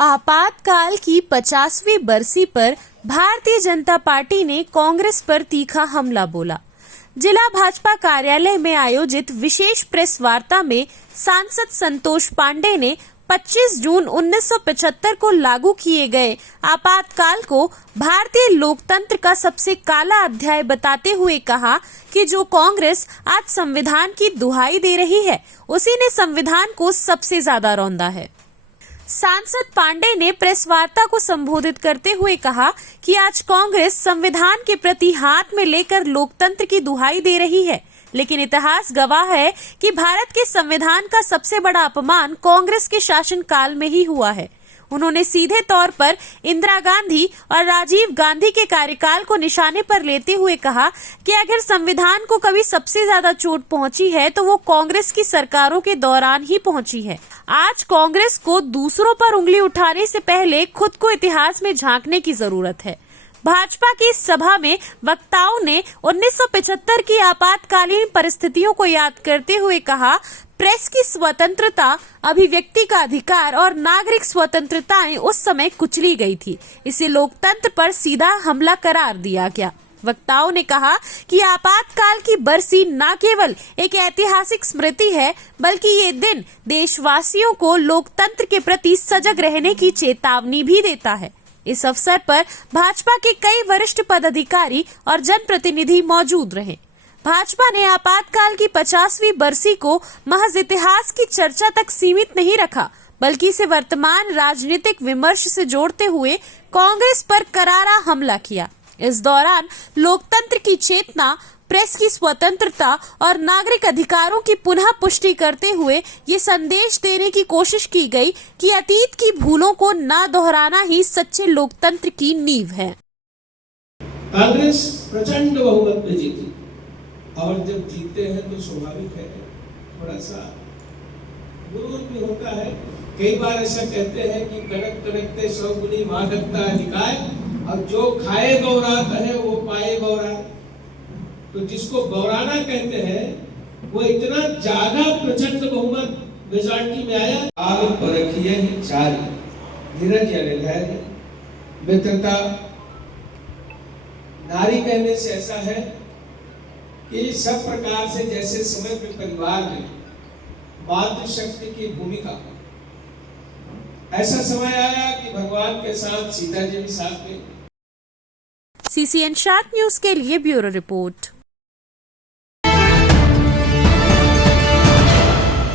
आपातकाल की 50वीं बरसी पर भारतीय जनता पार्टी ने कांग्रेस पर तीखा हमला बोला। जिला भाजपा कार्यालय में आयोजित विशेष प्रेस वार्ता में सांसद संतोष पांडे ने 25 जून 1975 को लागू किए गए आपातकाल को भारतीय लोकतंत्र का सबसे काला अध्याय बताते हुए कहा कि जो कांग्रेस आज संविधान की दुहाई दे रही है, उसी ने संविधान को सबसे ज्यादा रौंदा है। सांसद पांडे ने प्रेस वार्ता को संबोधित करते हुए कहा कि आज कांग्रेस संविधान के प्रति हाथ में लेकर लोकतंत्र की दुहाई दे रही है, लेकिन इतिहास गवाह है कि भारत के संविधान का सबसे बड़ा अपमान कांग्रेस के शासनकाल में ही हुआ है। उन्होंने सीधे तौर पर इंदिरा गांधी और राजीव गांधी के कार्यकाल को निशाने पर लेते हुए कहा कि अगर संविधान को कभी सबसे ज्यादा चोट पहुंची है तो वो कांग्रेस की सरकारों के दौरान ही पहुंची है। आज कांग्रेस को दूसरों पर उंगली उठाने से पहले खुद को इतिहास में झांकने की जरूरत है। भाजपा की इस सभा में वक्ताओं ने 1975 की आपातकालीन परिस्थितियों को याद करते हुए कहा, प्रेस की स्वतंत्रता, अभिव्यक्ति का अधिकार और नागरिक स्वतंत्रताएं उस समय कुचली गई थी। इसे लोकतंत्र पर सीधा हमला करार दिया गया। वक्ताओं ने कहा कि आपातकाल की बरसी न केवल एक ऐतिहासिक स्मृति है, बल्कि ये दिन देशवासियों को लोकतंत्र के प्रति सजग रहने की चेतावनी भी देता है। इस अवसर पर भाजपा के कई वरिष्ठ पदाधिकारी और जनप्रतिनिधि मौजूद रहे। भाजपा ने आपातकाल की 50वीं बरसी को महज इतिहास की चर्चा तक सीमित नहीं रखा, बल्कि इसे वर्तमान राजनीतिक विमर्श से जोड़ते हुए कांग्रेस पर करारा हमला किया। इस दौरान लोकतंत्र की चेतना, प्रेस की स्वतंत्रता और नागरिक अधिकारों की पुनः पुष्टि करते हुए ये संदेश देने की कोशिश की गई कि अतीत की भूलों को न दोहराना ही सच्चे लोकतंत्र की नींव है। कांग्रेस प्रचंड बहुमत में जीती और जब जीतते हैं तो स्वाभाविक है थोड़ा सा गुरूर भी होता है। कई बार ऐसा कहते हैं कि कनक कनकते 100 गुनी मादकता अधिकार, और जो खाए गौरात है वो पाए गौरात। तो जिसको गौराना कहते हैं वो इतना ज्यादा प्रचंड बहुमत मेजॉरिटी में आया। आग परखिए चार, धीरज यानी धैर्य, मित्रता। नारी कहने से ऐसा है कि सब प्रकार से जैसे समय पे परिवार में मातृशक्ति की भूमिका, ऐसा समय आया कि भगवान के साथ सीता जी भी साथ में। CCN शार्प न्यूज के लिए ब्यूरो रिपोर्ट।